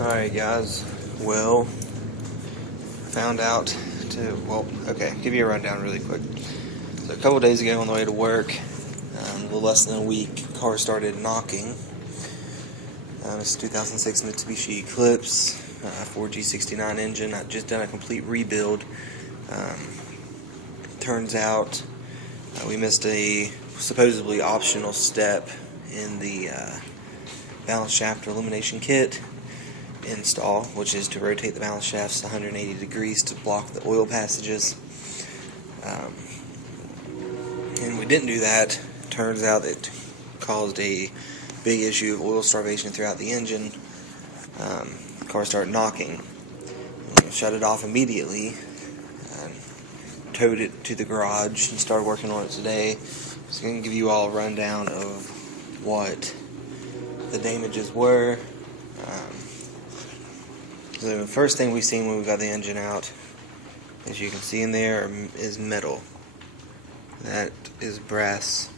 Alright guys, well, give you a rundown really quick. So a couple days ago on the way to work, a little less than a week, car started knocking. It's a 2006 Mitsubishi Eclipse, 4G69 engine. I'd just done a complete rebuild. Turns out we missed a supposedly optional step in the balance shaft elimination kit install, which is to rotate the balance shafts 180 degrees to block the oil passages. And we didn't do that. Turns out it caused a big issue of oil starvation throughout the engine. The car started knocking. We shut it off immediately. Towed it to the garage and started working on it today. So I'm going to give you all a rundown of what the damages were. So the first thing we seen when we got the engine out, as you can see in there, is metal. That is brass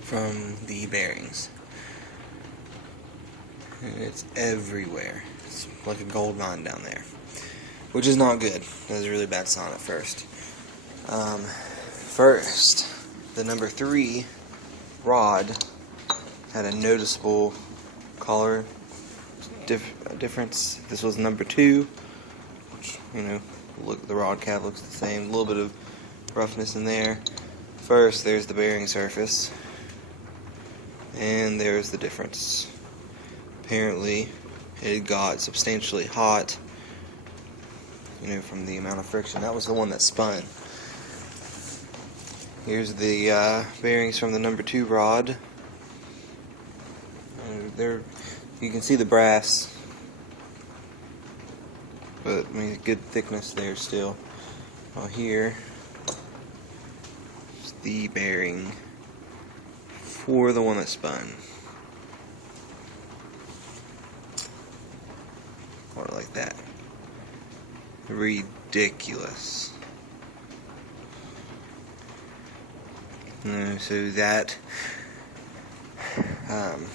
from the bearings. And it's everywhere. It's like a gold mine down there, which is not good. That was a really bad sign at first. First, the number 3 rod had a noticeable color difference. This was number 2, which, look, the rod cap looks the same. A little bit of roughness in there. First, there's the bearing surface, and there's the difference. Apparently, it got substantially hot, from the amount of friction. That was the one that spun. Here's the bearings from the number 2 rod. You can see the brass, but good thickness there still. Here is the bearing for the one that spun. Or like that. Ridiculous. So that,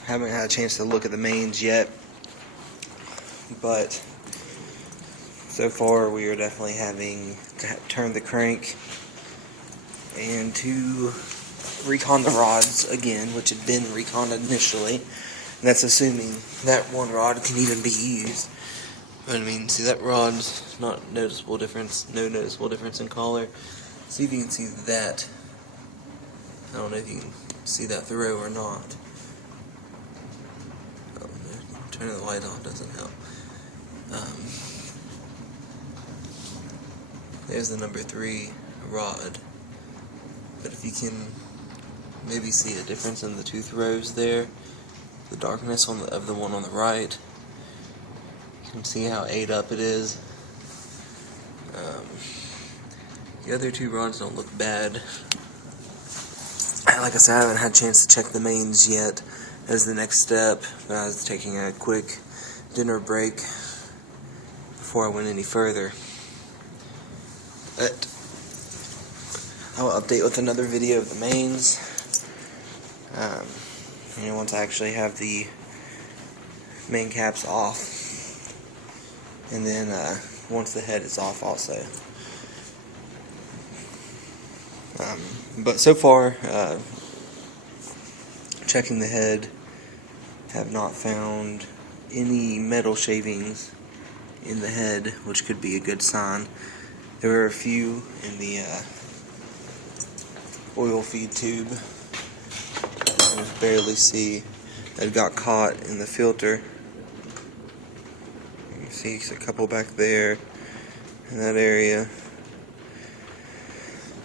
haven't had a chance to look at the mains yet, but so far we are definitely having to turn the crank and to recon the rods again, which had been reconned initially. And that's assuming that one rod can even be used. But see, that rod's not noticeable difference, no noticeable difference in color. See if you can see that. I don't know if you can see that throw or not. Turning the light on doesn't help. There's the number 3 rod. But if you can maybe see a difference in the two throws there, the darkness of the one on the right, you can see how ate up it is. The other 2 rods don't look bad. Like I said, I haven't had a chance to check the mains yet as the next step, but I was taking a quick dinner break before I went any further. But I will update with another video of the mains. Once I actually have the main caps off, and then once the head is off also. But so far, checking the head, have not found any metal shavings in the head, which could be a good sign. There were a few in the oil feed tube. I can just barely see that got caught in the filter. You can see a couple back there in that area.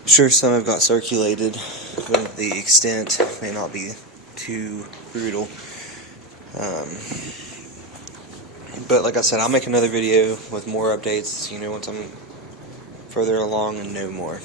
I'm sure some have got circulated, but the extent may not be too brutal. But like I said, I'll make another video with more updates, once I'm further along and know more.